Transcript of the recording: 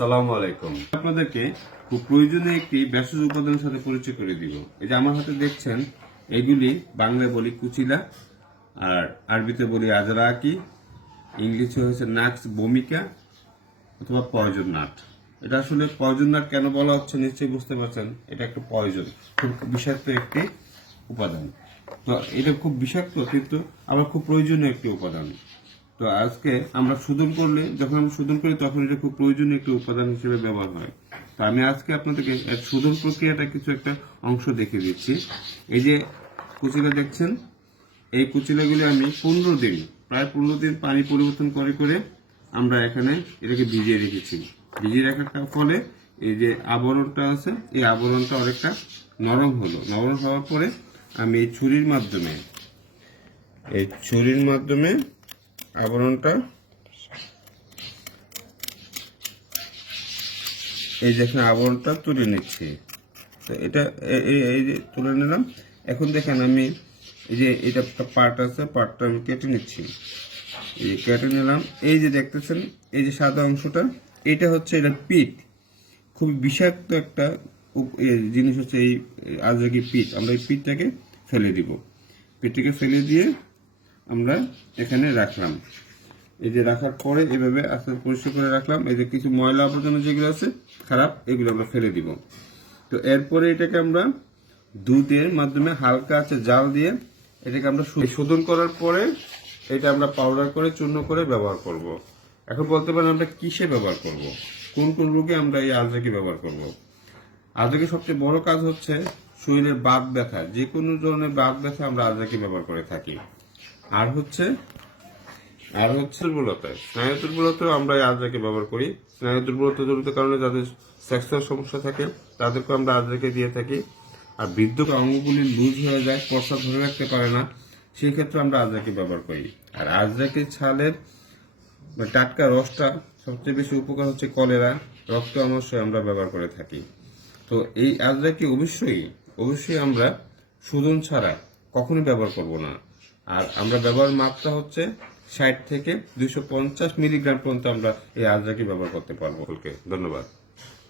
আসসালামু আলাইকুম। আপনাদেরকে খুব প্রয়োজনীয় একটি ভেষজ উপাদানের সাথে পরিচয় করে দিব। এই যে আমার হাতে দেখছেন, এগুলি বাংলায় বলি কুচিলা, আর আরবিতে বলি আজরাকি, ইংলিশে হয়েছে নাক্স ভূমিকা অথবা পয়জন নাট। এটা আসলে পয়জন নাট কেন বলা হচ্ছে নিশ্চয়ই বুঝতে পারছেন। এটা একটা পয়জন, খুব বিষাক্ত একটি উপাদান। তো এটা খুব বিষাক্ত কিন্তু আবার খুব প্রয়োজনীয় একটি উপাদান। তো আজকে আমরা শোধন করলে, যখন আমরা শোধন করি তখন এটা খুব প্রয়োজনীয় একটি উপাদান হিসেবে ব্যবহার হয়। তো আমি আজকে আপনাদেরকে এর শোধন প্রক্রিয়াটা কিছু একটা অংশ দেখিয়ে দিচ্ছি। এই যে কুচিলা দেখছেন, এই কুচিলাগুলি আমি 15 দিন, প্রায় 15 দিন পানি পরিবর্তন করে করে আমরা এখানে এটাকে ভিজিয়ে রেখেছি। ভিজিয়ে রাখার ফলে এই যে আবরণটা আছে, এই আবরণটা অনেকটা নরম হলো। নরম হওয়ার পরে আমি এই ছুরির মাধ্যমে আবরণটা এই যেখানে আবরণটা তুলে নিচ্ছি। তো এটা এই যে তুলে নিলাম। এখন দেখেন আমি এই যে এটা পার্ট আছে, পার্টটা আমি কেটে নিচ্ছি। এই যে কেটে নিলাম। এই যে দেখতেছেন এই যে সাদা অংশটা, এটা হচ্ছে এটা পিট। খুব বিষাক্ত একটা জিনিস হচ্ছে এই আজরাকি পিট। আমরা এই পিটটাকে ফেলে দিব। পিটটাকে ফেলে দিয়ে আমরা এখানে রাখলাম। এই যে রাখার পরে এভাবে আস্তে পরিষ্কার করে রাখলাম। এই যে কিছু ময়লা আবর্জনা যেগুলো আছে খারাপ, এগুলো আমরা ফেলে দিব। তো এরপরে এটাকে আমরা দুধের মাধ্যমে হালকা আছে জাল দিয়ে এটাকে আমরা শোধন করার পরে এটা আমরা পাউডার করে চূর্ণ করে ব্যবহার করব। এখন বলতে পারেন আমরা কিসে ব্যবহার করব, কোন কোন রোগে আমরা এই আজরাকি ব্যবহার করব। আজরাকি সবচেয়ে বড় কাজ হচ্ছে শরীরের বাত ব্যথা, যে কোনো ধরনের বাত ব্যথা আমরা আজরাকি ব্যবহার করে থাকি। আর হচ্ছে দুর্বলতায়, স্নায়ু দুর্বলতায় আমরা এই আজরাকি ব্যবহার করি। স্নায়ু দুর্বলতা জনিত কারণে যাদের সেক্সুয়াল সমস্যা থাকে তাদেরকে আমরা আজরাকি দিয়ে থাকি। আর বৃদ্ধ অঙ্গগুলি লুজ হয়ে যায়, প্রস্রাব ধরে রাখতে পারে না, সেই ক্ষেত্রে আমরা আজরাকি ব্যবহার করি। আর আজরাকির ছালের টাটকা রসটা সবচেয়ে বেশি উপকার হচ্ছে কলেরা, রক্ত আমস্যায় আমরা ব্যবহার করে থাকি। তো এই আজরাকি অবশ্যই আমরা শোধন ছাড়া কখনোই ব্যবহার করব না। আর আমরা ব্যবহার মাত্রা হচ্ছে 60 থেকে 250 মিলিগ্রাম পর্যন্ত আমরা এই আজরাকি ব্যবহার করতে পারবো। ধন্যবাদ।